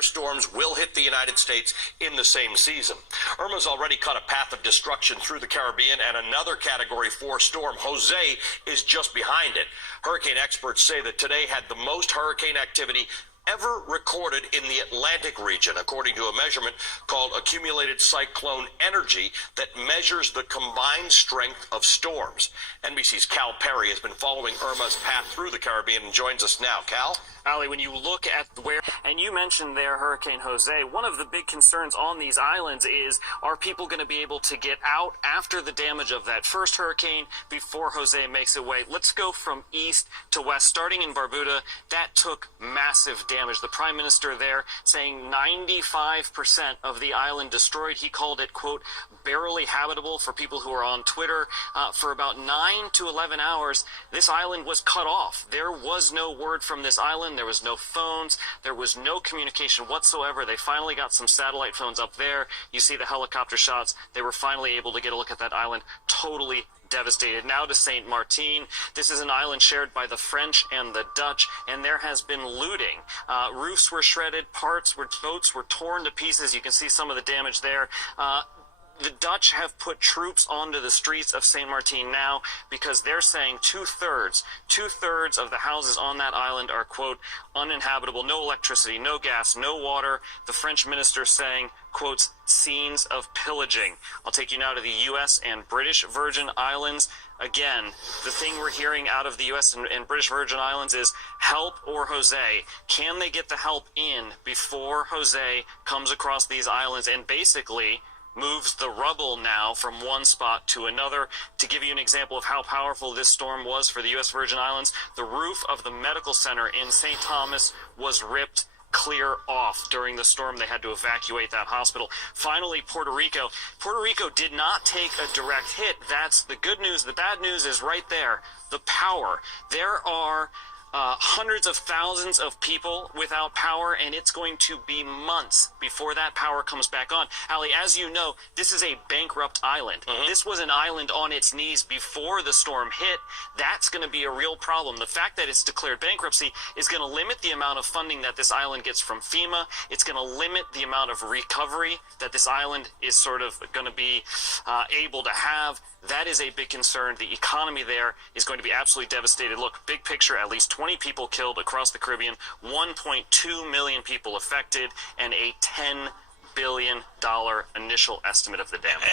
Storms will hit the United States in the same season. Irma's already cut a path of destruction through the Caribbean, and another Category 4 storm, Jose, is just behind it. Hurricane experts say that today had the most hurricane activity ever recorded in the Atlantic region, according to a measurement called Accumulated Cyclone Energy that measures the combined strength of storms. NBC's Cal Perry has been following Irma's path through the Caribbean and joins us now. Cal? Ali, when you look at where, and you mentioned there Hurricane Jose, one of the big concerns on these islands is, are people going to be able to get out after the damage of that first hurricane before Jose makes it way? Let's go from east to west. Starting in Barbuda, that took massive damage. The prime minister there saying 95% of the island destroyed. He called it, quote, barely habitable. For people who are on Twitter, for about 9 to 11 hours, this island was cut off. There was no word from this island. There was no phones. There was no communication whatsoever. They finally got some satellite phones up there. You see the helicopter shots. They were finally able to get a look at that island. Totally devastated. Now to Saint Martin. This is an island shared by the French and the Dutch, and there has been looting. Roofs were shredded, boats were torn to pieces. You can see some of the damage there. The Dutch have put troops onto the streets of Saint Martin now because they're saying two-thirds of the houses on that island are, quote, uninhabitable. No electricity, no gas, no water. The French minister saying, quotes, scenes of pillaging. I'll take you now to the U.S. and British Virgin Islands. Again, the thing we're hearing out of the U.S. and British Virgin Islands is help or Jose. Can they get the help in before Jose comes across these islands and basically moves the rubble now from one spot to another? To give you an example of how powerful this storm was for the U.S. Virgin Islands, the roof of the medical center in St. Thomas was ripped clear off during the storm. They had to evacuate that hospital. Finally, Puerto Rico. Puerto Rico did not take a direct hit. That's the good news. The bad news is right there. The power. There are hundreds of thousands of people without power, and it's going to be months before that power comes back on. Ali, as you know, this is a bankrupt island. This was an island on its knees before the storm hit. That's going to be a real problem. The fact that it's declared bankruptcy is going to limit the amount of funding that this island gets from FEMA. It's going to limit the amount of recovery that this island is sort of going to be able to have. That is a big concern. The economy there is going to be absolutely devastated. Look, big picture, at least 20 people killed across the Caribbean, 1.2 million people affected, and a $10 billion initial estimate of the damage.